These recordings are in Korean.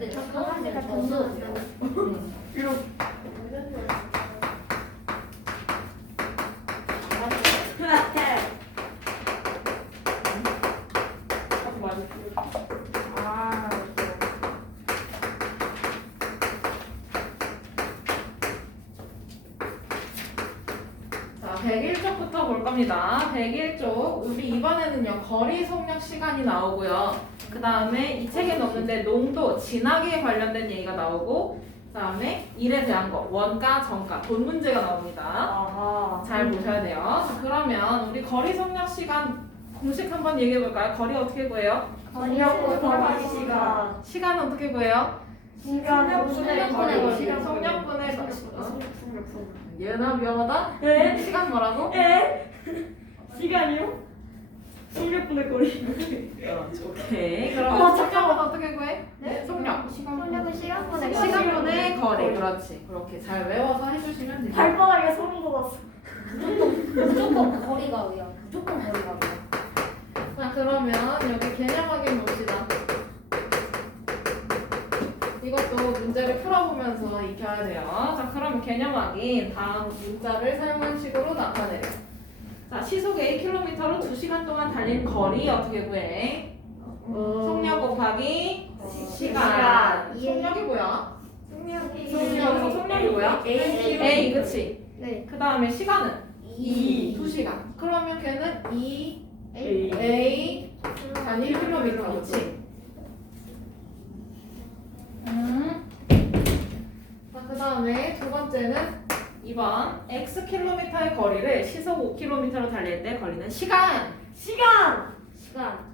근데 잠깐만 저도 이렇게. 아 자, 101쪽부터 볼 겁니다. 101쪽. 우리 이번에는요, 거리 속력 시간이 나오고요. 그 다음에 이 책에 없는데 농도, 진학에 관련된 얘기가 나오고, 그 다음에 일에 대한 거, 원가, 정가, 돈 문제가 나옵니다. 아하. 잘 보셔야 돼요. 자, 그러면 우리 거리 속력 시간 공식 한번 얘기해 볼까요? 거리 어떻게 구해요? 속력분 더하기 시간. 시간은 어떻게 구해요? 속력분의 거리. 속력분의 거리. 얘나 위험하다? 네? 시간 뭐라고? 에? 시간이요? 속력분의 거리. 오케이. 그럼 속력은 잠깐만. 어떻게 구해? 네? 속력. 속력은 시간분의 거리. 시간분의 거리. 그렇지. 그렇게 잘 외워서 해주시면 돼요. 발바닥에 소름 돋았어. 무조건 거리가 왜요? 무조건 거리가 왜요? 자, 그러면 여기 개념 확인 봅시다. 이것도 문제를 풀어보면서 익혀야 돼요. 자, 그러면 개념 확인. 다음 문자를 사용한 식으로 나타내요. 자, 시속 Akm로 2시간 동안 달린 거리 어떻게 구해? 속력 곱하기 시간. 속력이 뭐야? 속력이 뭐야? A, 그치? 네. 그 다음에 시간은? 2. 2시간. 그러면 걔는 A. A 단위 킬로미터, 그치? 자, 그 다음에 두 번째는 2번 X 킬로미터의 거리를 시속 5km로 달리는데 걸리는 시간. 시간.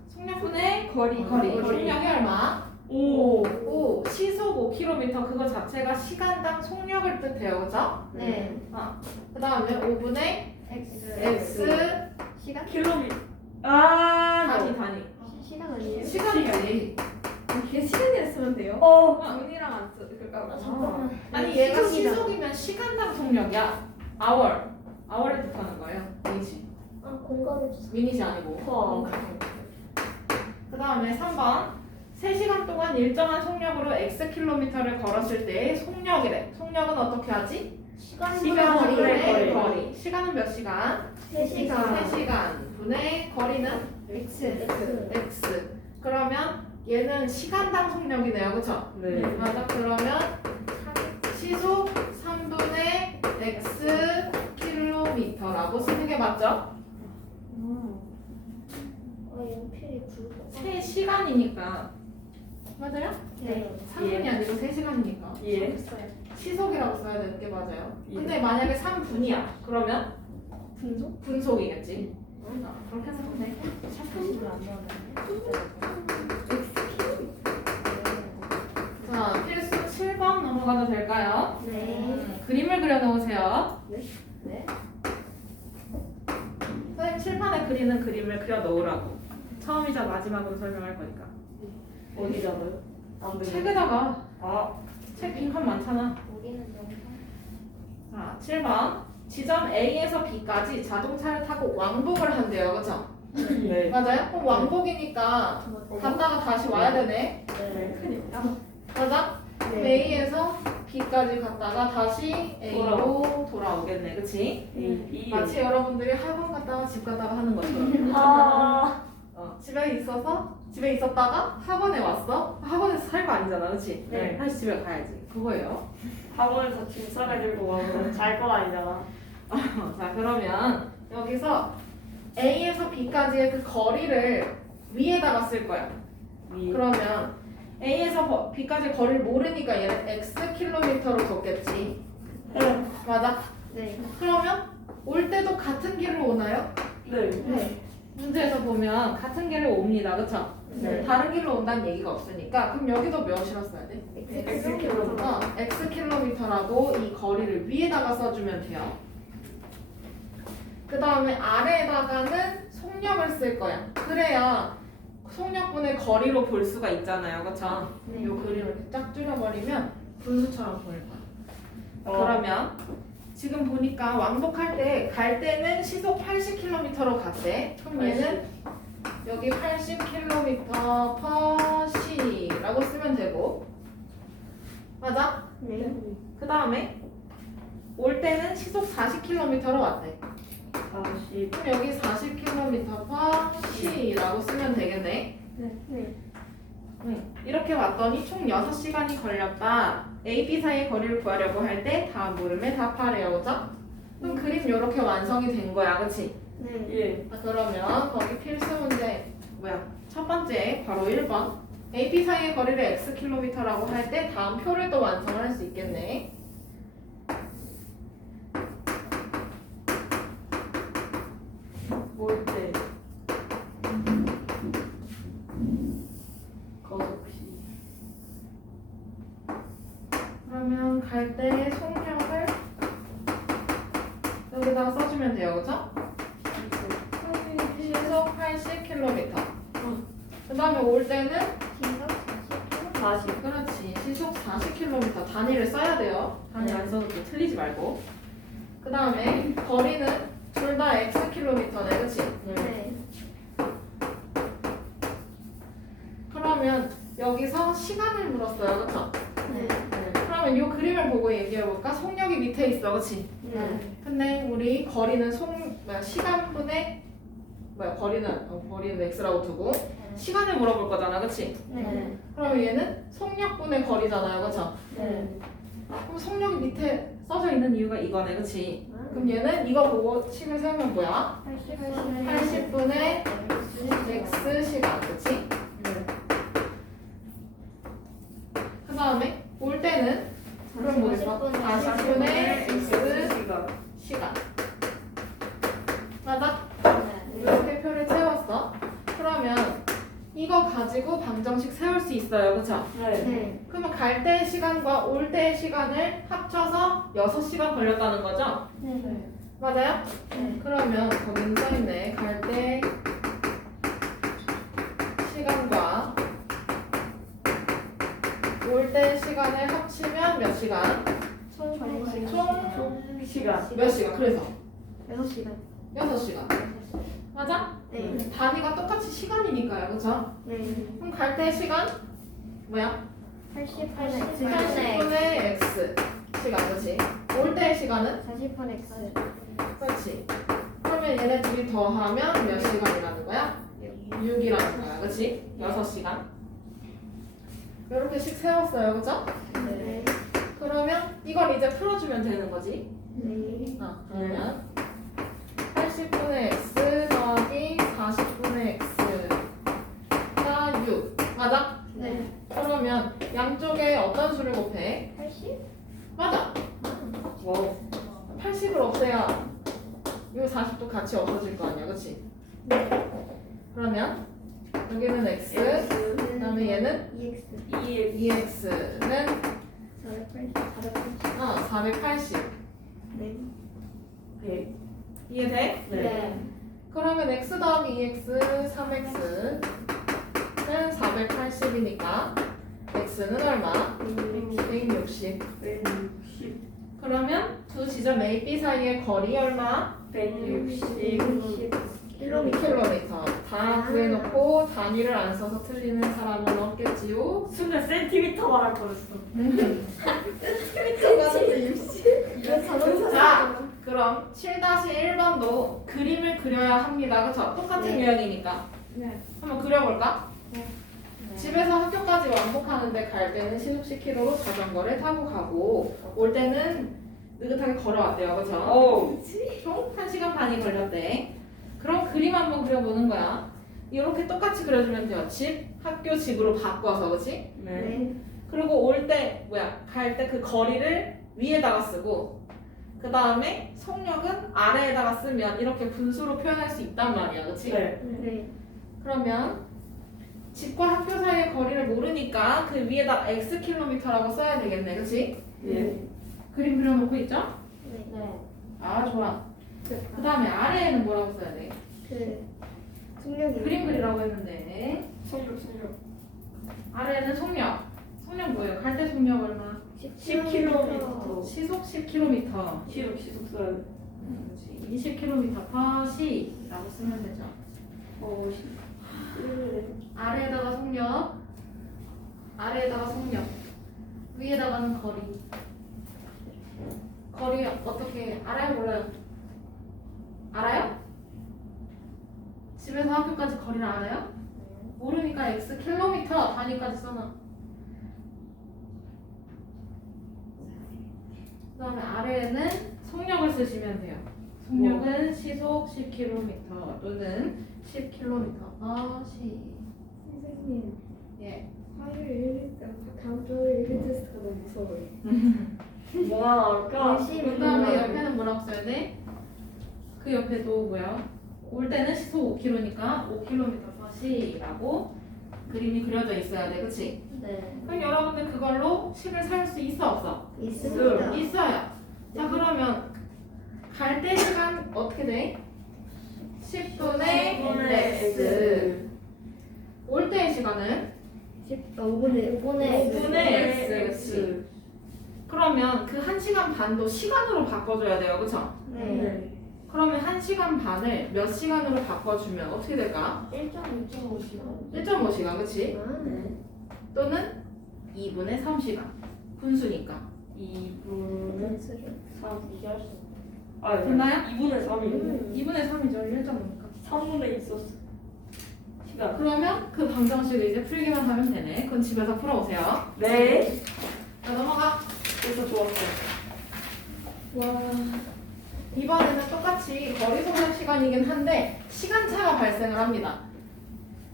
속력분의 거리. 속력이 얼마? 5. 5. 시속 5km 그거 자체가 시간당 속력을 뜻해요, 그죠? 네. 그 다음에 5분의 X 시간? 킬로미터. 아. 단위. 시간 아니에요? 시간이지. 걔 시간이라 쓰면 돼요? 분이랑 안 써. 그러니까 잠깐만. 아니 얘가 시속이면 시간당 속력이야. hour를 뜻하는 거예요. 미니시. 공간을 미니시 아니고. 와. 그 다음에 3번 3시간 동안 일정한 속력으로 X킬로미터를 걸었을 때의 속력이래. 속력은 어떻게 하지? 시간분의 거리. 시간은 몇 시간? 3시간. 3시간 분의 거리는 X. 그러면 얘는 시간당 속력이네요. 그쵸? 네. 맞아. 그러면 시속 3분의 X 킬로미터라고 쓰는 게 맞죠? 연필이 굵어. 3시간이니까. 맞아요? 네. 3분이 아니고 3시간이니까. 예. 시속이라고 써야 되는 게 맞아요. 예. 근데 만약에 3분이야. 그러면 분속? 분속이겠지. 그렇게 쓰면 돼. 샤프를 안 자, 필수 7번 넘어가도 될까요? 네. 그림을 그려놓으세요. 네. 선생님 칠판에 그리는 그림을 그려 놓으라고. 처음이자 마지막으로 설명할 거니까. 어디잖아요? 안 되네. 책에다가 아. 책 빈칸 많잖아. 우리는 영상. 자, 7번. 지점 A에서 B까지 자동차를 타고 왕복을 한대요. 그죠? 네. 맞아요? 그럼 왕복이니까 갔다가 다시 와야 되네. 네. 그니까. 맞아? A에서 B까지 갔다가 다시 A로 돌아오겠네. 그치? 이. 마치 여러분들이 학원 갔다가 집 갔다가 하는 것처럼. 아. 집에 있었다가 학원에 왔어? 학원에서 살 거 아니잖아. 그치? 네. 다시 집에 가야지. 그거예요. 학원에서 짐싸가 들고 와서 잘 건 아니잖아. 자, 그러면 여기서 A에서 B까지의 그 거리를 위에다가 쓸 거야. 위. 그러면 A에서 B까지 거리를 모르니까 얘는 X 킬로미터로 줬겠지. 네. 맞아? 네. 그러면 올 때도 같은 길로 오나요? 네. 네. 문제에서 보면 같은 길로 옵니다. 그쵸? 네. 다른 길로 온다는 얘기가 없으니까 그럼 여기도 몇이라 써야 돼? X 킬로미터. X 킬로미터라고 이 거리를 위에다가 써주면 돼요. 그 다음에 아래에다가는 속력을 쓸 거야. 그래야 속력분의 거리로 볼 수가 있잖아요. 그쵸? 네. 이 그림을 이렇게 쫙 줄여버리면 분수처럼 보일 거야. 그러면 지금 보니까 왕복할 때 갈 때는 시속 80km로 갔대. 그럼 얘는 여기 80km/sh라고 쓰면 되고 맞아? 네. 그 다음에 올 때는 시속 40km로 왔대. 40. 그럼 여기 40km/C라고 쓰면 되겠네. 네. 이렇게 왔더니 총 6시간이 걸렸다. A, B 사이의 거리를 구하려고 할 때 다음 물음에 답하래요. 그죠? 그럼 그림 이렇게 완성이 된 거야. 그치? 네. 예. 그러면 거기 필수 문제 첫 번째 바로 1번. A, B 사이의 거리를 Xkm라고 할 때 다음 표를 또 완성할 수 있겠네. 올 때. 거속시. 그러면 갈 때 속력을 여기다가 써주면 돼요. 그죠? 시속 80km. 그 다음에 올 때는 시속 40. 그렇지. 시속 40km 단위를 써야 돼요. 단위 안 써도 또 틀리지 말고. 그 다음에 거리는 둘 다 Xkm네. 그치? 40km. 네. 그러면 여기서 시간을 물었어요. 그쵸? 네. 그러면 이 그림을 보고 얘기해볼까? 속력이 밑에 있어. 그치? 네. 근데 우리 거리는 시간분의 거리는 X라고 두고 시간을 물어볼 거잖아. 그치? 네. 그럼 얘는 속력분의 거리잖아요. 그쵸? 네. 그럼 속력이 밑에 써져 있는 이유가 이거네. 그치? 그럼 얘는 이거 보고 식을 세우면 뭐야? 80분의 X 시간. 그치? 그 다음에 올 때는 그럼 뭐겠어? 40분의 X 시간. 시간. 맞아? 이렇게 표를 채웠어. 그러면 이거 가지고 방정식 세울 수 있어요. 그쵸? 네. 네. 그러면 갈 때의 시간과 올 때의 시간을 합쳐서 6시간 걸렸다는 거죠? 네. 맞아요? 네. 그러면 거기는 써있네. 갈 때 시간과 올 때 시간을 합치면 몇 시간? 총 걸린 총 시간. 몇 시간? 그래서 6시간. 6시간. 맞아? 네. 단위가 똑같이 시간이니까요. 그쵸? 네. 그럼 갈 때 시간? 뭐야? 80분의 80분의 X 시간. 그치? 올 때의 시간은? 40분의 X. 그렇지. 그러면 얘네 둘이 더하면 몇 시간이라는 거야? 6이라는 거야. 그치? 6시간. 이렇게씩 세웠어요. 그죠? 네. 그러면 이걸 이제 풀어주면 되는 거지. 네. 그러면 80분의 X 더하기 40분의 X가 6. 맞아? 네. 그러면 양쪽에 어떤 수를 곱해? 80? 맞아. 와우. 80을 없애야 이 40도 같이 없어질 거 아니야. 그치? 그러면 여기는 X, 그 다음에 얘는 2X. 2X는 480. 480. 네. 네. 이해돼? 네. 그러면 X 더하기 2X, 3X는 480이니까 X는 얼마? 160. 160. 그러면 두 지점 A, B 사이의 거리 얼마? 160. 2km. 다 구해놓고 단위를 안 써서 틀리는 사람은 없겠지요? 순간 센티미터 말할 뻔했어. 이거 자동차. 자, 그럼 7-1번도 그림을 그려야 합니다. 그쵸? 똑같은 네. 유형이니까. 네. 한번 그려볼까? 네. 집에서 학교까지 왕복하는데 갈 때는 시속 10km로 자전거를 타고 가고 올 때는 느긋하게 걸어왔대요. 그쵸? 오. 총 1시간 반이 걸렸대. 그럼 그림 한번 그려보는 거야. 이렇게 똑같이 그려주면 돼요. 집, 학교, 집으로 바꿔서. 그치? 네. 네. 그리고 올 때, 갈 때 그 거리를 위에다가 쓰고 그 다음에 속력은 아래에다가 쓰면 이렇게 분수로 표현할 수 있단 말이야. 그치? 네. 네. 그러면 집과 학교 사이의 거리를 모르니까 그 위에다 Xkm라고 써야 되겠네. 그치? 예. 그림 그려놓고 있죠? 네. 아, 좋아. 그 다음에 아래에는 뭐라고 써야 돼? 속력이. 그림 그리라고 했는데 속력. 아래에는 속력. 속력 뭐예요? 갈 때 속력 얼마? 10km. 시속 10km. 시속 써야 돼. 20km/C라고 쓰면 되죠. 아래에다가 속력. 아래에다가 속력. 위에다가는 거리. 거리 어떻게 알아요? 몰라요? 알아요? 집에서 학교까지 거리를 알아요? 모르니까 x 킬로미터 단위까지 써놔. 그 다음에 아래에는 속력을 쓰시면 돼요. 속력은 시속 10km 또는 10km. 선생님 예. 화요일 다음 주 일일 테스트가 너무 무서워요. 뭐가 나올까? 그 다음에 옆에는 뭐라고 써야 돼? 그 옆에도 뭐야? 올 때는 시속 5km니까 5km/시라고 그림이 그려져 있어야 돼, 그치? 네. 그럼 여러분들 그걸로 식을 살 수 있어, 없어? 있습니다. 있어요. 자, 그러면 갈 때 시간 어떻게 돼? 10분의 x. 올 때의 시간은 5분의 5분의 x. 그러면 그 1시간 반도 시간으로 바꿔줘야 돼요, 그쵸? 네. 그러면 1시간 반을 몇 시간으로 바꿔주면 어떻게 될까? 1.5시간. 1.5시간, 그치? 네. 또는 2분의 3시간. 분수니까. 2분의 3 이게 할 수. 아, 됐나요? 2분의 3이. 2분의 3이죠, 1.5니까. 3분의 있었어. 시간. 그러면 그 방정식을 이제 풀기만 하면 되네. 그건 집에서 풀어오세요. 네. 자, 넘어가. 그래서 좋았어. 와. 이번에는 똑같이 거리 소멸 시간이긴 한데 시간차가 발생을 합니다.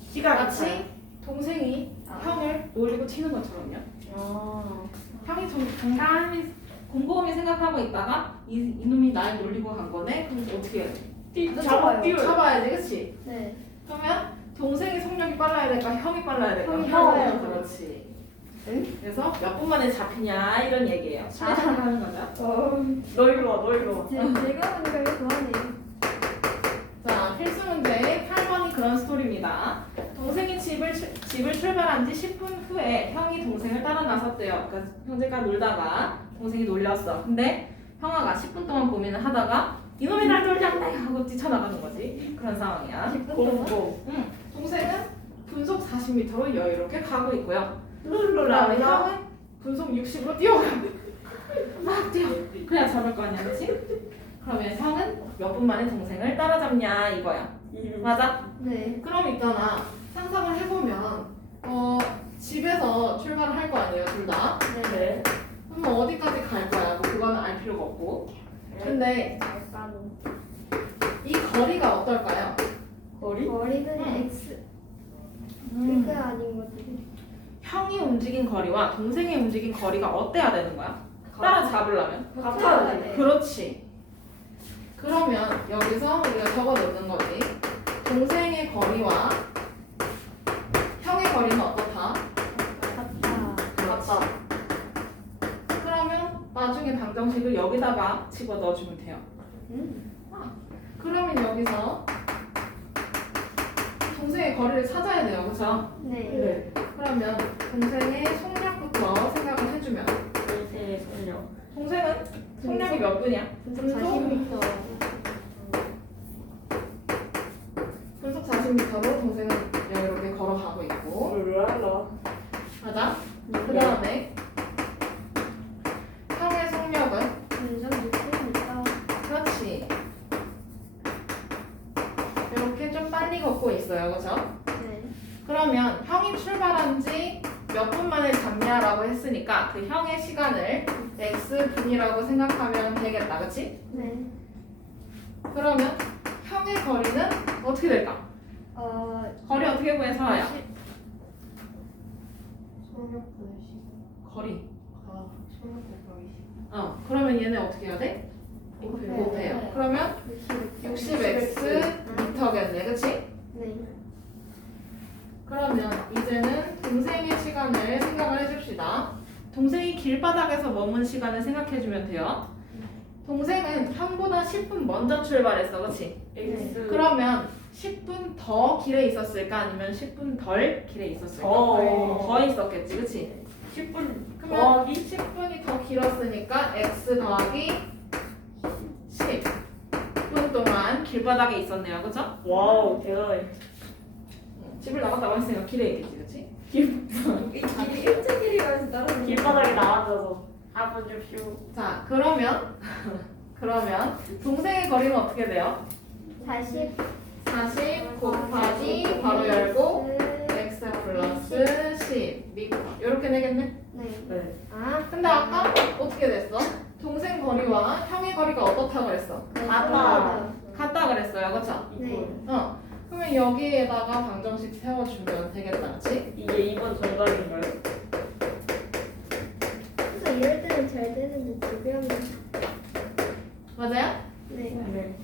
시간 마치 동생이 형을 놀리고 튀는 것처럼요. 아. 형이 좀 간간히 곰곰이 생각하고 있다가 이놈이 날 놀리고 간 거네? 그럼 어떻게 해야 돼? 잡아요. 잡아야지, 그치? 네. 그러면 동생이 속력이 빨라야 될까? 형이 빨라야 될까? 형이 빨라요. 그렇지. 응? 그래서 몇 분 만에 잡히냐 이런 얘기예요. 시간차가 하는 거죠. 너 일로 와, 너 일로 와. 제가 보니까 이거 좋아하네요. 자, 필수 문제 8번이 그런 스토리입니다. 동생이 집을 출발한 지 10분 후에 형이 동생을 따라 나섰대요. 그러니까 형제가 놀다가 동생이 놀렸어. 근데 형아가 10분 동안 고민을 하다가 이놈이 날 놀렸네 하고 뛰쳐나가는 거지. 그런 상황이야. 10분 동안? 고. 응. 동생은 분속 40m로 여유롭게 가고 있고요. 그다음에 룰루랄라. 형은 분속 60으로 뛰어가요. 막 뛰어. 그래야 잡을 거 아니야, 그렇지? 그러면 형은 몇 분 만에 동생을 따라잡냐 이거야. 맞아? 네. 그럼 있잖아. 상상을 해보면 집에서 출발을 할 거 아니에요, 둘 다. 네. 그럼 어디까지 갈 거야? 뭐 그거는 알 필요가 없고. 근데 알바로. 이 거리가 어떨까요? 거리? 거리는 X. 음. 그게 아닌 거지. 형이 움직인 거리와 동생이 움직인 거리가 어때야 되는 거야? 따라잡으려면? 같아야 돼. 그렇지. 그러면 여기서 우리가 적어 놓는 거지. 동생의 거리와 형의 거리는 어떻다? 같다. 그렇지. 그러면 나중에 방정식을 여기다가 집어 넣어주면 돼요. 그러면 여기서 동생의 거리를 찾아야 돼요, 그렇죠? 네. 네. 그러면 동생의 속력부터 생각을 해주면 동생의 소녀. 동생은 속력이 몇 분이야? 분속 40m. 분속 40m로 동생은 여유롭게 걸어가고 있고 룰루랄라. 맞아? 그 다음에 형의 속력은 분속 60m. 그렇지 이렇게 좀 빨리 걷고 있어요, 그렇죠? 네. 그러면 형이 출발한 지 몇 분 만에 잡냐라고 했으니까 그 형의 시간을 x분이라고 생각하면 되겠다, 그치? 네. 그러면 형의 거리는 어떻게 될까? 거리 어떻게 구해서요? 속력분의 시. 거리. 속력 곱하기 시. 그러면 얘네 어떻게 해야 돼? 곱해요. 곱해요. 그러면 60x 미터겠네, 그치? 네. 그러면 이제는 동생의 시간을 생각을 해줍시다. 동생이 길바닥에서 머문 시간을 생각해주면 돼요. 동생은 형보다 10분 먼저 출발했어, 그치? X. 그러면 10분 더 길에 있었을까? 아니면 10분 덜 길에 있었을까? 더 있었겠지, 그치? 10분 그러면 더하기 10분이 더 길었으니까 x 더하기 10분 동안 길바닥에 있었네요, 그죠? 와우 대단해. 집을 나갔다고 했으니까 길에 있겠지, 그치? 이 길이 일자 길이라서 따로. 길바닥에 나앉아서 한번 줍쇼. 자, 그러면 동생의 거리는 어떻게 돼요? 40 40 곱하기 바로 열고 x 플러스 10 이렇게 되겠네. 네. 네. 아 근데 아까 어떻게 됐어? 동생 거리와 형의 거리가 어떻다고 그랬어? 같다 그랬어요, 그렇죠? 네. 그러면 여기에다가 방정식 세워주면 되겠다, 그렇지? 이게 2번 정답인가요? 그래서 이럴 때는 잘 되는데 지금 맞아요? 네. 네.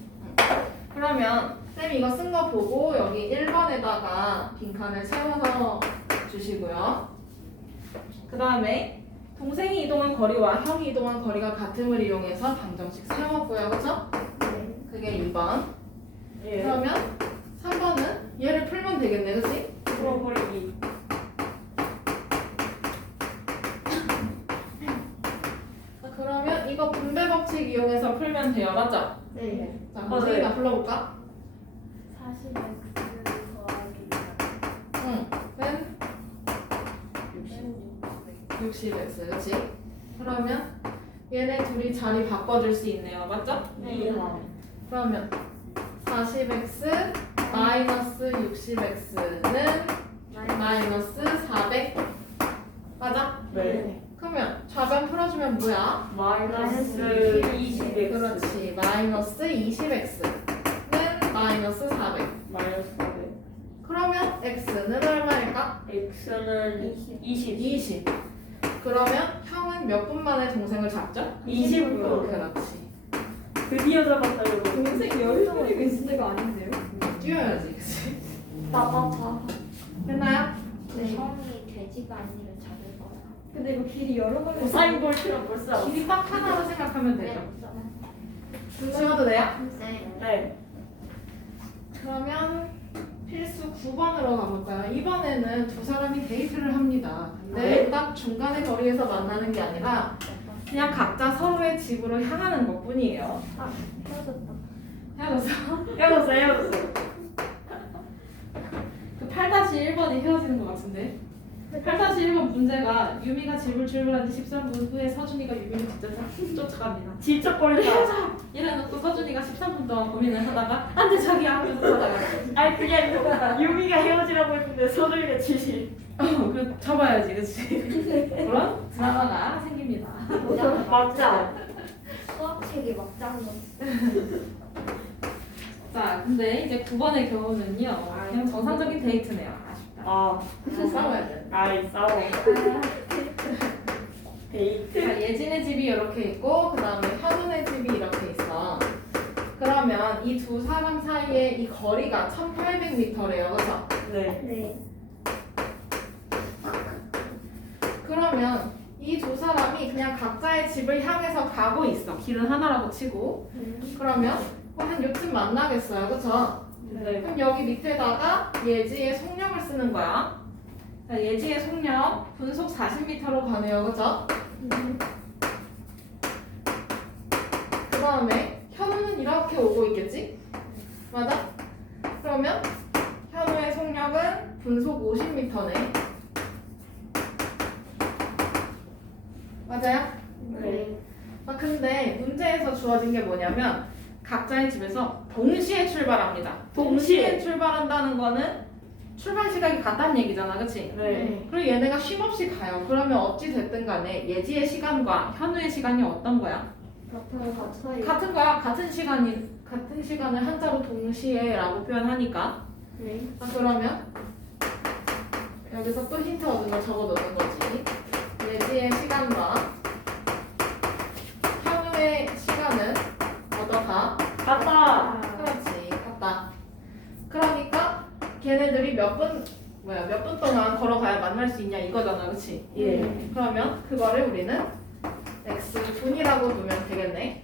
그러면 쌤이 이거 쓴 거 보고 여기 1번에다가 빈칸을 채워서 주시고요. 그 다음에 동생이 이동한 거리와 형이 이동한 거리가 같음을 이용해서 방정식 세웠고요, 그렇죠? 네. 그게 2번. 예. 그러면 3번은 얘를 풀면 되겠네, 그치? 풀어버리기. 그러면 이거 분배 법칙 이용해서 풀면 돼요, 맞죠? 네. 자, 네. 동생이나 불러볼까? 40x 더하기 응. 는 60x, 그치? 그러면 얘네 둘이 자리 바꿔줄 수 있네요, 맞죠? 네. 그러면 40x 마이너스 60x는 마이너스 400 맞아? 네. 그러면 좌변 풀어주면 뭐야? 마이너스 20x. 그렇지 마이너스 20x는 마이너스 400 마이너스 400. 그러면 x는 얼마일까? x는 20. 20 그러면 형은 몇 분 만에 동생을 잡죠? 20분. 그렇지 드디어 잡았다 이거. 동생 열동이고 있을 때가 아닌데요? 뛰어야지 그치? 나봐봐. 됐나요? 네. 형이 돼지가 아니라 잡을 거야. 근데 이거 길이 여러 번에 우사인 볼트랑 벌써 알았어. 길이 딱 하나로 생각하면 되죠 지워도 돼요? 네. 네. 그러면 필수 9번으로 가볼까요? 이번에는 두 사람이 데이트를 합니다. 근데 네. 딱 중간의 거리에서 만나는 게 아니라 그냥 각자 서로의 집으로 향하는 것 뿐이에요. 아 헤어졌다. 헤어졌어? 헤어졌어. 그 8-1번이 헤어지는 것 같은데? 8-1번 문제가 유미가 집을 출발한 지 13분 후에 서준이가 유미를 진짜 쫓아갑니다. 진짜 꼴이다. 이래놓고 서준이가 13분 동안 고민을 하다가 안돼 자기야 하면서 찾아가요. 아니 그게 아니고 유미가 헤어지라고 했는데 서준이가 지시. 그 잡아야지 그치? 그런 드라마가 생깁니다. 맞자. 수학책이 막장 넣었어. 자 근데 이제 9번의 경우는요 그냥 정상적인 데이트네요. 아쉽다. 아. 잘 싸워야 돼. 아이 싸워. 데이트. 자, 예진의 집이 이렇게 있고 그 다음에 현우의 집이 이렇게 있어. 그러면 이 두 사람 사이에 이 거리가 1800m래요. 그렇죠? 네. 네. 그러면 이 두 사람이 그냥 각자의 집을 향해서 가고 있어. 길은 하나라고 치고. 그러면 한 요쯤 만나겠어요. 그렇죠? 네. 그럼 여기 밑에다가 예지의 속력을 쓰는 거야. 자, 예지의 속력 분속 40m로 가네요. 그렇죠? 그 다음에 현우는 이렇게 오고 있겠지? 맞아? 그러면 현우의 속력은 분속 50m네. 맞아요? 네. 근데 문제에서 주어진 게 뭐냐면 각자의 집에서 동시에 출발합니다. 동시에. 출발한다는 거는 출발 시각이 같다는 얘기잖아, 그치? 네. 그리고 얘네가 쉼없이 가요. 그러면 어찌 됐든 간에 예지의 시간과 현우의 시간이 어떤 거야? 같아요. 같은 거야. 같은 시간을 한자로 동시에라고 표현하니까. 네. 그러면 여기서 또 힌트 얻은 걸 적어 놓는 거지. 예지의 시간과 현우의 시간은 어떠다? 갔다. 그렇지, 같다. 그러니까 걔네들이 몇 분 동안 걸어가야 만날 수 있냐 이거잖아, 그렇지? 예. 그러면 그거를 우리는 x분이라고 두면 되겠네.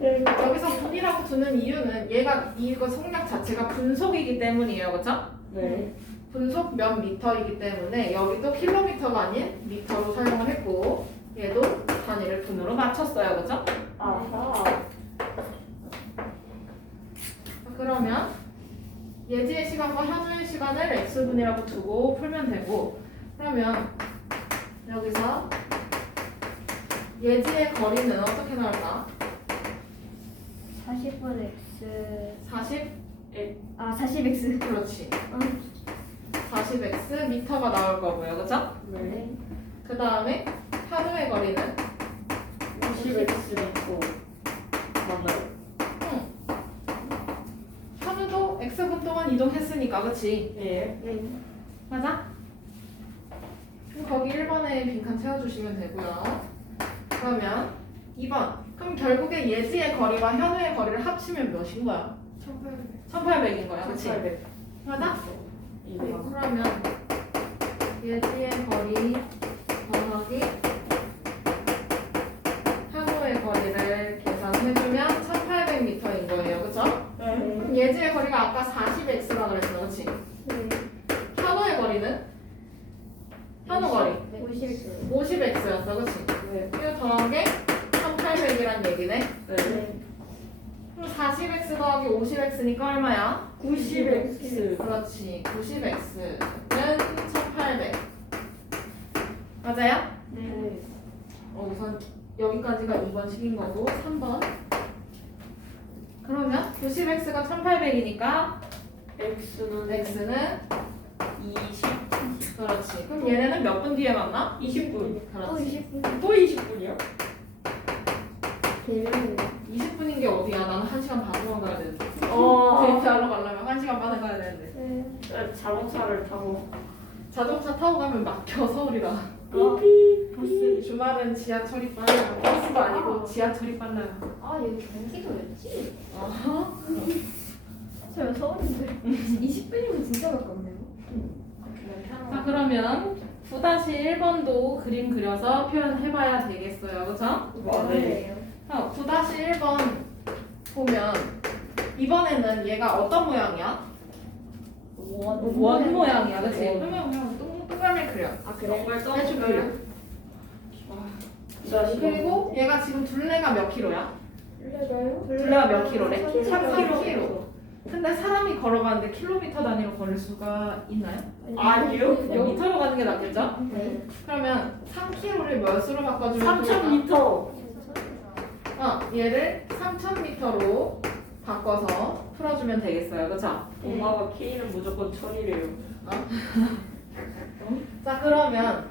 네. 여기서 분이라고 두는 이유는 얘가 이거 속력 자체가 분속이기 때문이에요, 그렇죠? 네. 분속 몇 미터이기 때문에 여기도 킬로미터가 아닌 미터로 사용을 했고 얘도 단위를 분으로 맞췄어요, 그렇죠? 아하. 그러면 예지의 시간과 현우의 시간을 x분이라고 두고 풀면 되고 그러면 여기서 예지의 거리는 어떻게 나올까? 40분 x 40? 40x. 그렇지. 40x 미터가 나올 거고요. 그죠? 네. 그 다음에 하루의 거리는 50x 있고 맞아요. 하루도 x분 동안 이동했으니까 그치? 예. 맞아? 그럼 거기 1번에 빈칸 채워주시면 되고요. 그러면 2번. 그럼 결국에 예지의 거리와 현우의 거리를 합치면 몇인 거야? 1800인 거야. 그치? 1800. 맞아? 이거. 그러면 예지의 거리 더하기 현우의 거리를 계산해주면 1800m인 거예요. 그쵸? 네. 그럼 예지의 거리가 아까 40x라 그랬어. 그치? 현우의 거리는? 현우 거리 50x. 50x였어. 그치? 네. 이거 더한 게 1800이란 얘기네. 네. 그럼 40x 더하기 50x니까 얼마야? 90x. 그렇지. 90x는 1800. 맞아요? 네. 우선 여기까지가 2번식인 거고 3번. 그러면 90x가 1800이니까 x는 x는 20. 그렇지. 그럼 얘네는 몇 분 뒤에 만나? 20분. 그렇지. 20분. 또 20분이요? 개념이네. 20분인 게 어디야? 나는 1시간 반 동안 가야 되는데. 어. 데이트하러 가려면 1시간 반을 가야 되는데. 자동차를 타고. 자동차 타고 가면 막혀 서울이라. 삐삐. 주말은 지하철이 빨라요. 버스도 아니고 지하철이 빨라요. 아 여기 경기도였지? 어허. 저 서울인데. 20분이면 진짜 가깝네요. 자 그러면 9-1번도 그림 그려서 표현해봐야 되겠어요. 그죠? 네. 9-1번 보면 이번에는 얘가 어떤 모양이야? 원 모양이야. 그치? 원. 그러면 그냥 동그라미 그려. 아 그래? 대충 그려. 그리고 그리고 얘가 지금 둘레가 몇 킬로야? 그래가요? 둘레가 몇 킬로래? 3km. 근데 사람이 걸어가는데 킬로미터 단위로 걸을 수가 있나요? 아니요. 그냥 미터로 가는 게 낫겠죠? 네. 그러면 3km를 몇으로 바꿔주면 좋을까? 3000m. 얘를 3000m로 바꿔서 풀어주면 되겠어요. 그쵸? 엄마가 K는 무조건 1000이래요. 자 그러면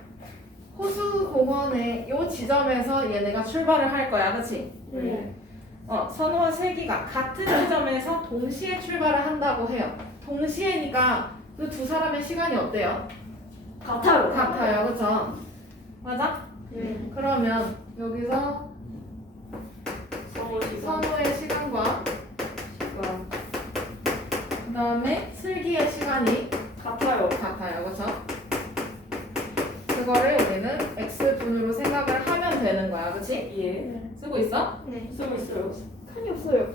호수공원의 이 지점에서 얘네가 출발을 할 거야. 그치? 네. 선우와 슬기가 같은 지점에서 동시에 출발을 한다고 해요. 동시에니까 그 두 사람의 시간이 어때요? 같아요. 같아요. 그쵸? 맞아? 네. 그러면 여기서 서울 시간. 선우의 시간과 시간. 그 다음에 슬기의 시간이 같아요. 같아요. 그쵸? 그거를 우리는 x분으로 생각을 하면 되는 거야. 그치? 예. 쓰고 있어? 네. 쓰고 있어요. 칸이 없어요. 자,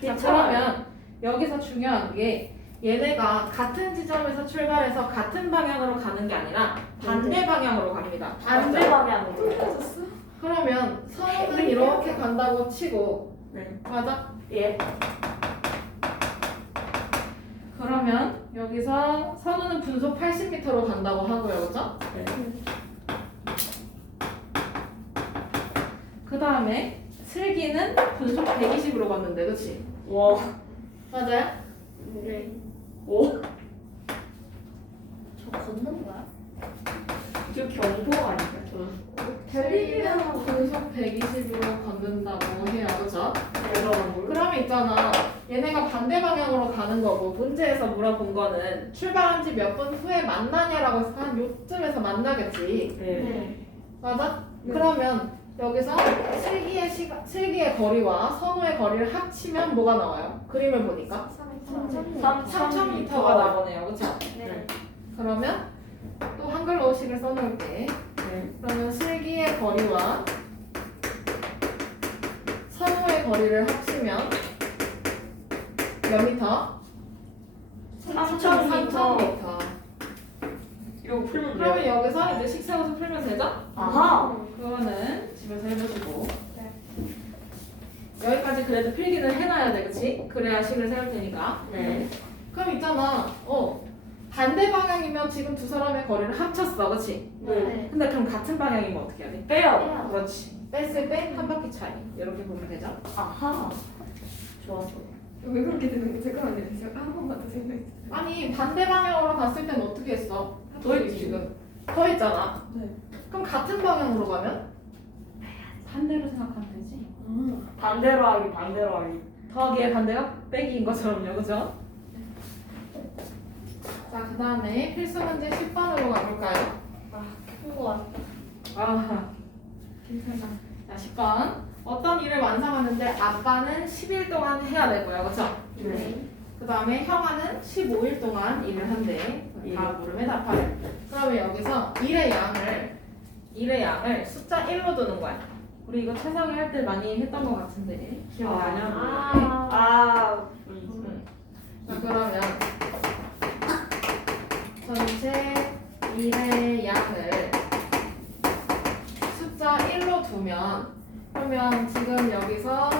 괜찮아요. 그러면 여기서 중요한 게 얘네가 같은 지점에서 출발해서 같은 방향으로 가는 게 아니라 반대 방향으로 갑니다. 반대 방향으로. 그러면 선우는 이렇게 간다고 치고 네. 맞아? 예. 그러면 여기서 선우는 분속 80m로 간다고 하고요. 그죠? 네. 그 다음에 슬기는 분속 120으로 갔는데 그치? 와. 맞아요? 네. 오. 저 걷는 거야? 저 경보 아니야? 슬기는 분속 120으로 걷는다고 해요. 그죠? 내려간 걸. 그러면 있잖아. 얘네가 반대 방향으로 가는 거고 문제에서 물어본 거는 출발한 지 몇 분 후에 만나냐라고 해서 한 요쯤에서 만나겠지. 네. 맞아? 그러면 여기서 슬기의 거리와 선우의 거리를 합치면 뭐가 나와요? 그림을 보니까 3000m가 나오네요. 그쵸? 네. 그러면 또 한글로식을 써놓을게. 네. 그러면 슬기의 거리와 선우의 거리를 합치면 몇 미터? 3000m. 3000m. 이거 풀면 그러면 돼요. 여기서 이제 식세워서 풀면 되죠? 아하. 그거는 집에서 해보시고. 네. 여기까지 그래도 필기는 해놔야 돼, 그치? 그래야 식을 세울 테니까. 네. 그럼 있잖아, 반대 방향이면 지금 두 사람의 거리를 합쳤어, 그렇지? 네. 근데 그럼 같은 방향이면 어떻게 해야 돼? 빼요. 그렇지. 뺐을 때 한 바퀴 차이. 이렇게 보면 되죠? 아하. 좋았어. 왜 그렇게 되는 거지? 잠깐만요. 제가 한 번만 더 생각해. 아니 반대 방향으로 갔을 땐 어떻게 했어? 더 있지. 지금 더 있잖아. 네. 그럼 같은 방향으로 가면 반대로 생각하면 되지. 반대로 하기, 반대로 하기. 더하기의 반대가 빼기인 것처럼요, 그죠? 자, 그 다음에 필수 문제 10번으로 가볼까요? 큰거 같아. 아하, 괜찮아. 자 10번. 어떤 일을 완성하는데 아빠는 10일 동안 해야 되고요, 그죠? 네. 그 다음에 형아는 15일 동안 일을 한대. 예. 다 물음에 답하래. 그러면 여기서 일의 양을 숫자 1로 두는 거야. 우리 이거 최상위 할 때 많이 했던 것 같은데 기억나냐? 아. 자 그러면 전체 일의 양을 숫자 1로 두면 그러면 지금 여기서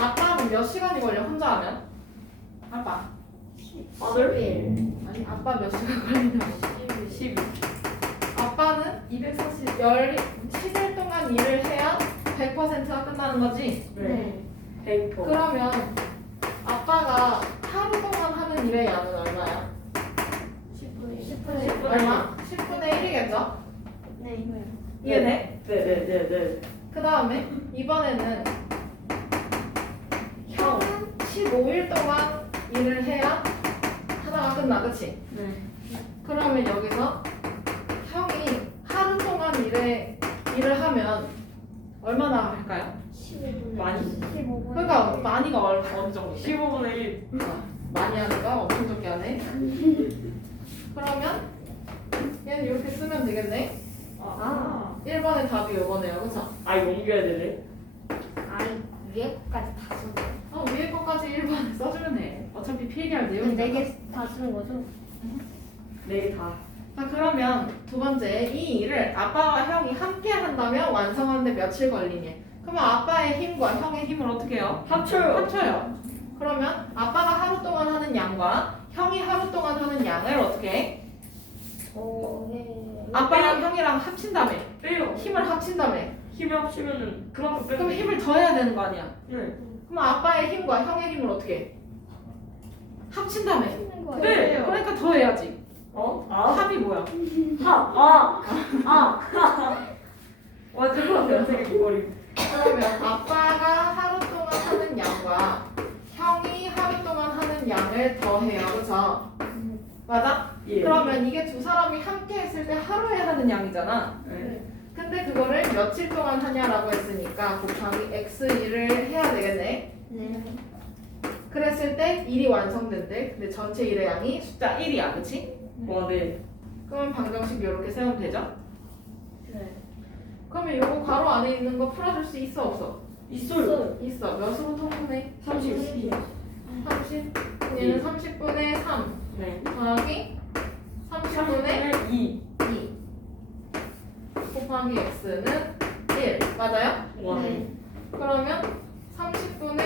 아빠는 몇 시간이 걸려 혼자 하면? 아빠 아들? 아니 아빠 몇 시간 걸린다고 10. 아빠는 10일 동안 일을 해야 100%가 끝나는 거지? 네. 100%. 그러면 아빠가 하루 동안 하는 일의 양은 얼마야? 10분의 얼마? 10분의 1이겠죠? 네. 이해돼? 네네네네. 그 다음에 이번에는 형은 15일 동안 일을 해야 하나가 끝나, 그치? 네. 그러면 여기서 형이 하루 동안 일을 하면 얼마나 할까요? 15분의 많이. 15분의 그러니까 많이가 어느 정도? 15분의 1. 많이 하니까 엄청 적게 하네. 그러면 얘는 이렇게 쓰면 되겠네. 아. 1번의 답이 이거네요, 그쵸? 아, 이거 옮겨야 되네. 아니 위에 거까지 다 쓰고 위에 것까지 1번 써주면 돼. 어차피 필기할 내용이니까. 4개 다 쓰는 거죠? 네, 다. 자 그러면 두 번째 이 일을 아빠와 형이 함께 한다면 완성하는데 며칠 걸리니? 그러면 아빠의 힘과 형의 힘을 어떻게 해요? 합쳐요. 합쳐요. 그러면 아빠가 하루 동안 하는 양과 형이 하루 동안 하는 양을 어떻게 해? 아빠랑 형이랑 합친 다음에 빼요. 힘을 합친 다음에 힘을 합치면은 그만큼 빼면 그럼 힘을 더해야 되는 거 아니야? 네. 그럼 아빠의 힘과 형의 힘을 어떻게 해? 합친 다음에 네. 그러니까 더해야지. 어? 아. 합이 뭐야? 완전 그런 되게 귀걸이. 그러면 아빠가 하루 동안 하는 양과 형이 하루 동안 하는 양을 더해요, 그렇죠? 맞아? 예. 그러면 이게 두 사람이 함께 했을 때 하루에 하는 양이잖아. 네. 근데 그거를 며칠 동안 하냐라고 했으니까 곱하기 x1을 해야 되겠네. 네. 그랬을 때 일이 완성된대. 근데 전체 일의 양이 숫자 1이야, 그치? 와, 네. 그러면 방정식 이렇게 세우면 되죠? 네. 그러면 이거 괄호 안에 있는 거 풀어줄 수 있어, 없어? 있어요. 있어. 몇으로 통분해? 30. 30. 얘는 30분의 3 네. 더하기 30분의 2. 2 곱하기 x는 1 맞아요? 와. 네. 그러면 30분의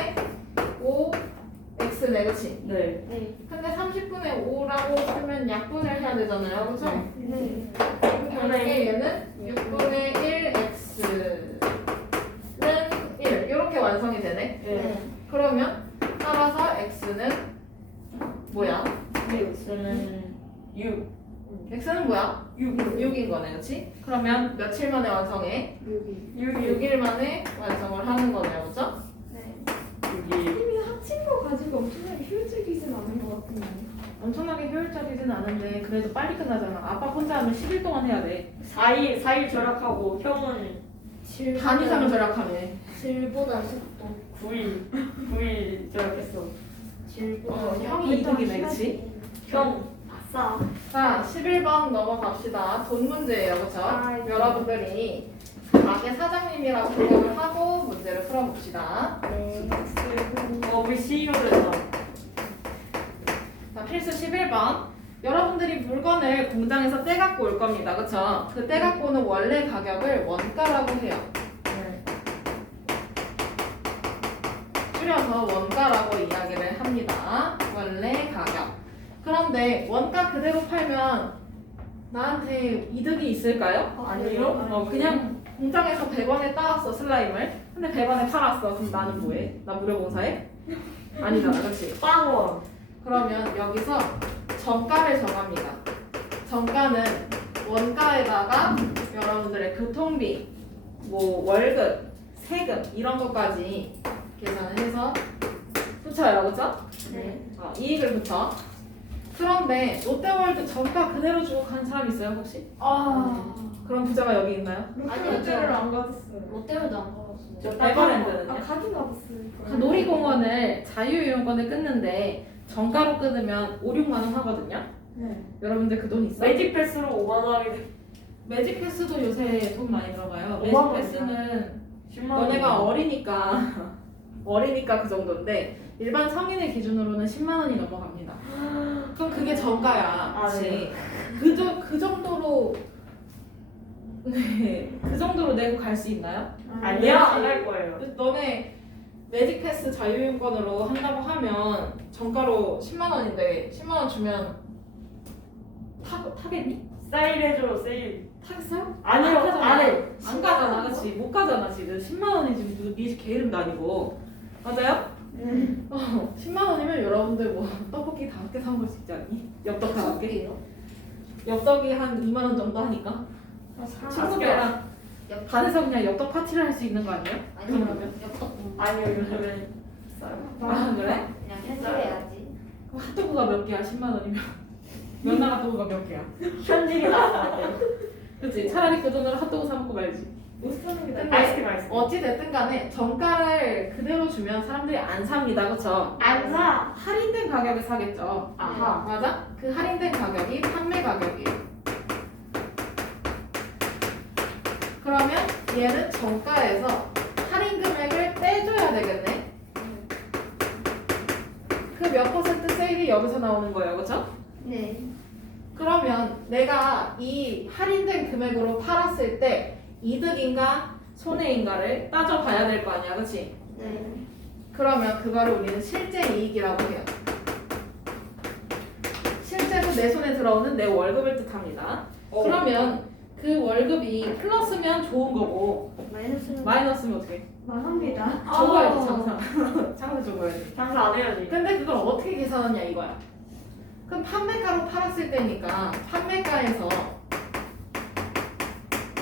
5 x네, 그치? 네. 네. 근데 30분의 5라고 쓰면 약분을 해야 되잖아요, 그쵸? 네. 결국에 얘는 6분의 1x는 1 이렇게 완성이 되네. 네. 그러면 따라서 x는 뭐야? x는 6. x는 뭐야? 6인 거네, 그렇지? 그러면 며칠 만에 완성해? 6일 만에 완성을 하는 거네요, 그렇죠? 네. 6이. 이미 합친 거 가지고 엄청나게 효율적이진 않은 것 같은데. 엄청나게 효율적이진 않은데 그래도 빨리 끝나잖아. 아빠 혼자 하면 10일 동안 해야 돼. 4일 절약하고 형은 반 이상을 절약하네. 질보다 속도. 9일 절약했어. 질보다 형이 이득이네, 그치? 형, 아싸. 자, 11번 넘어갑시다. 돈 문제예요, 그렇죠? 아이고. 여러분들이 가게 사장님이라고 생각을 하고 문제를 풀어봅시다. 네. 우리 CEO 됐다. 자, 필수 11번. 여러분들이 물건을 공장에서 떼갖고 올 겁니다. 그쵸? 그 떼갖고 오는 원래 가격을 원가라고 해요. 네. 줄여서 원가라고 이야기를 합니다. 원래 가격. 그런데 원가 그대로 팔면 나한테 이득이 있을까요? 아니요. 그냥 공장에서 100원에 따왔어 슬라임을. 근데 100원에 팔았어. 그럼 나는 뭐해? 나 무료봉사해? 아니잖아, 그렇지? 빵원. 그러면 여기서 정가를 정합니다. 정가는 원가에다가 여러분들의 교통비, 뭐 월급, 세금 이런 것까지 계산을 해서 붙여요, 그렇죠? 네. 이익을 붙여. 그런데 롯데월드 정가 그대로 주고 간 사람 있어요, 혹시? 그럼 부자가 여기 있나요? 아니요, 롯데를 안 가졌어요. 롯데월드 안 가봤어요. 저 에버랜드는요? 가긴 가봤어요. 그 놀이공원을 자유이용권을 끊는데 정가로 끊으면 5, 6만 원 하거든요. 네. 여러분들 그 돈 있어요? 매직 패스로 5만 원이 매직 패스도 요새 돈 많이 들어가요. 매직 5만 패스는 10만 원. 너네가 어리니까 그 정도인데 일반 성인의 기준으로는 10만 원이 넘어갑니다. 그럼 그게 정가야. 아, 그치? 네. 그 정도로 네, 그 정도로 내고 갈 수 있나요? 아니요, 안 할 거예요. 너네 매직 패스 자유이용권으로 한다고 하면 정가로 10만 원인데 10만 원 주면 타겠니? 세일해줘, 세일. 타겠어요? 아니요, 안 타잖아. 안 해. 안 가잖아, 그렇지? 못 가잖아 지금. 10만 원이 지금 네 게으름도 아니고 맞아요? 10만 원이면 여러분들 뭐 떡볶이 5개 사 먹을 수 있지 않니? 엽떡 5개? 엽떡이 한 2만 원 정도 하니까 친구들이랑 반에서 그냥 엽떡 파티를 할 수 있는 거 아니에요? 아니요, 그러면? 엽떡 아니요, 요즘엔 비싸요. 아 그래? 그냥 캔슬해야지. 그럼 핫도그가 몇 개야? 10만 원이면 명랑 핫도그가 몇 개야? 현질이 나왔어요. 그치? 차라리 그 돈으로 핫도그 사 먹고 말지. 못 사는 게 근데 나. 아이스크림, 아이스크림. 어찌 됐든 간에 정가를 그대로 주면 사람들이 안 삽니다, 그쵸? 안 사. 할인된 가격에 사겠죠. 아하. 맞아? 그 할인된 가격이 판매 가격이에요. 그러면 얘는 정가에서 할인 금액을 떼줘야 되겠네. 그 몇 퍼센트 세일이 여기서 나오는 거예요, 그렇죠? 네. 그러면 내가 이 할인된 금액으로 팔았을 때 이득인가 손해인가를 따져봐야 될 거 아니야, 그렇지? 네. 그러면 그거를 우리는 실제 이익이라고 해요. 실제로 내 손에 들어오는 내 월급을 뜻합니다. 그러면 그 월급이 플러스면 좋은 거고 마이너스는 마이너스면 어떻게? 망합니다. 적어야지 장사. 장사 적어야지. 장사 안 해야지. 근데 그걸 어떻게 계산하냐 이거야. 그럼 판매가로 팔았을 때니까 판매가에서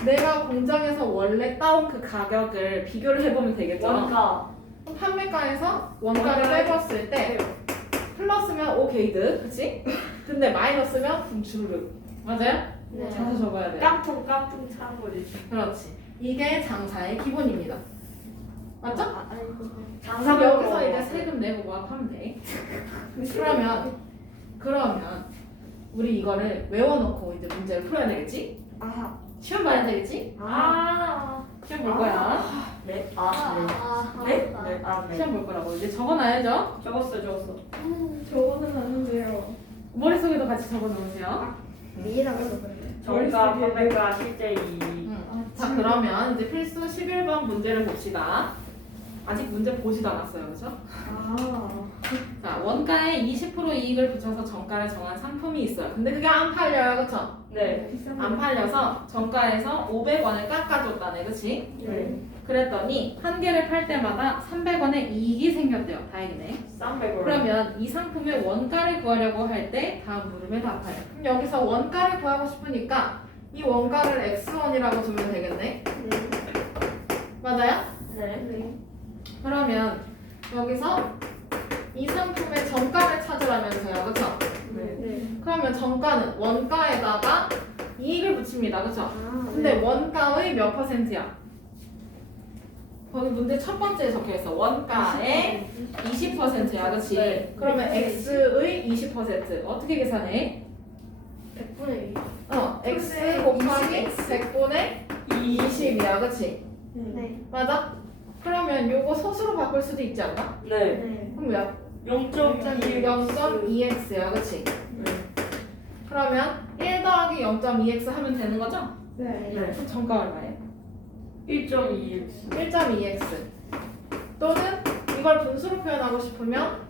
내가 공장에서 원래 따온 그 가격을 비교를 해보면 되겠죠. 원가. 그럼 판매가에서 원가를 빼봤을 때 플러스면 오 게이드, 그치? 근데 마이너스면 주르륵. 맞아요? 네. 장사 적어야 돼. 깡통 차는 거지. 그렇지. 이게 장사의 기본입니다. 맞죠? 장사 그럼 여기서 이제 세금 내고 뭐 하면 돼. 그러면 우리 이거를 외워놓고 이제 문제를 풀어야 되겠지? 아하. 시험 봐야 되겠지? 시험 볼 거야. 네. 네? 네. 네. 시험 볼 거라고 이제 적어놔야죠. 적었어. 저거는 아는데요. 머릿속에도 같이 적어놓으세요. 미리라고 해서 그래. 정가, 판매가, 실제 이익. 자 그러면 이제 필수 11번 문제를 봅시다. 아직 문제 보지도 않았어요, 그렇죠? 자 원가에 20% 이익을 붙여서 정가를 정한 상품이 있어요. 근데 그게 안 팔려요, 그렇죠? 네. 비싼 안 팔려서 정가에서 500원을 깎아줬다네, 그렇지? 네. 그랬더니 한 개를 팔 때마다 300원의 이익이 생겼대요. 다행이네. 싼 100원. 그러면 이 상품의 원가를 구하려고 할 때 다음 물음에 답하래. 그럼 여기서 원가를 구하고 싶으니까 이 원가를 x1이라고 두면 되겠네. 네. 맞아요? 네. 네. 그러면 여기서 이 상품의 정가를 찾으라면서요, 그렇죠? 네. 네. 그러면 정가는 원가에다가 이익을 붙입니다, 그렇죠? 아, 근데 원가의 몇 퍼센트야? 거기 문제 첫 번째에 적혀있어. 원가의 20%야, 그렇지? 네. 그러면 x의 20% 어떻게 계산해? 100분의 1. x 곱하기 100분의 20이야, 그렇지? 네. 맞아? 그러면 요거 소수로 바꿀 수도 있지 않나? 네. 네. 그럼 뭐야? 0.2. 0.2x야, 그렇지? 네. 그러면 1 더하기 0.2x 하면 되는 거죠? 네. 네. 그럼 정가 얼마예요? 1.2x. 1.2x 또는 이걸 분수로 표현하고 싶으면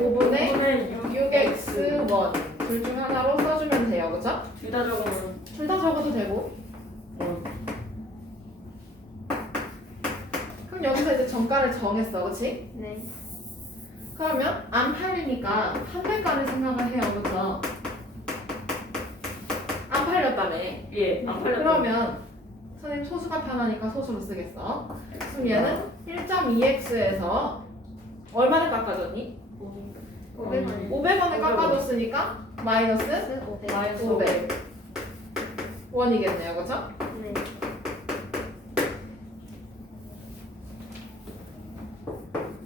5분의 5분의 6x1 둘 중 하나로 써주면 돼요. 그죠? 둘다 적으면 둘 다 적어도 되고. 그럼 여기서 이제 정가를 정했어. 그치? 네. 그러면 안 팔리니까 판매가를 생각을 해요. 그죠? 안 팔렸다며. 예, 안 팔렸다. 그러면 선생님 소수가 편하니까 소수로 쓰겠어. 그럼 얘는 1.2x에서 얼마를 깎아줬니? 500원. 500원을 깎아줬으니까 마이너스 500. 마이너스 500 원이겠네요. 그죠? 네.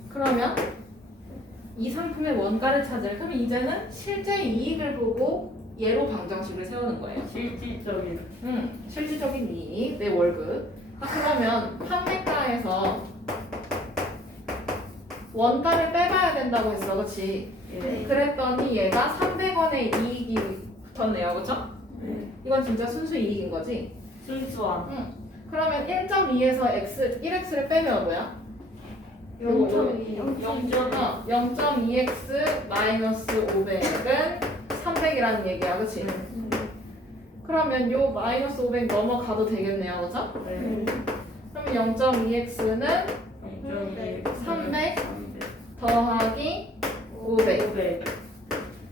그러면 이 상품의 원가를 찾을. 그럼 이제는 실제 이익을 보고 얘로 방정식을 세우는 거예요. 실질적인 실질적인 이익, 내 월급. 그러면 판매가에서 원가를 빼봐야 된다고 했어, 그렇지? 예. 그랬더니 얘가 300원의 이익이 붙었네요, 그렇죠? 네. 이건 진짜 순수 이익인 거지? 순수한 그러면 1.2에서 x, 1x를 빼면 뭐야? 0.2x 마이너스 500은 300이라는 얘기야, 그치? 그러면 요 마이너스 500 넘어가도 되겠네요, 그죠? 네. 그러면 0.2x는 300 더하기 500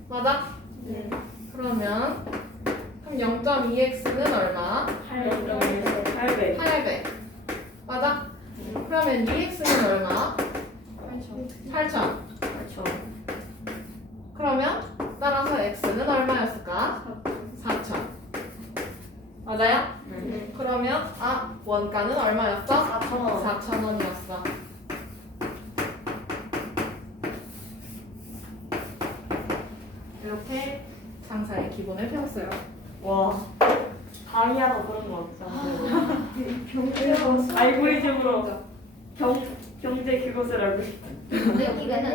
맞아? 네. 그러면 0.2x는 얼마? 800 800 맞아? 그러면 2x는 얼마? 8,000 그러면 따라서 x는 얼마였을까? 4,000 맞아요? 네. 그러면 원가는 얼마였어? 4,000원 4,000원이었어. 이렇게 장사의 기본을 배웠어요. 와 강의하다 그런 거 같아. 경제가 알고리즘으로 경제 그것을 알고 싶다. 근데 이거는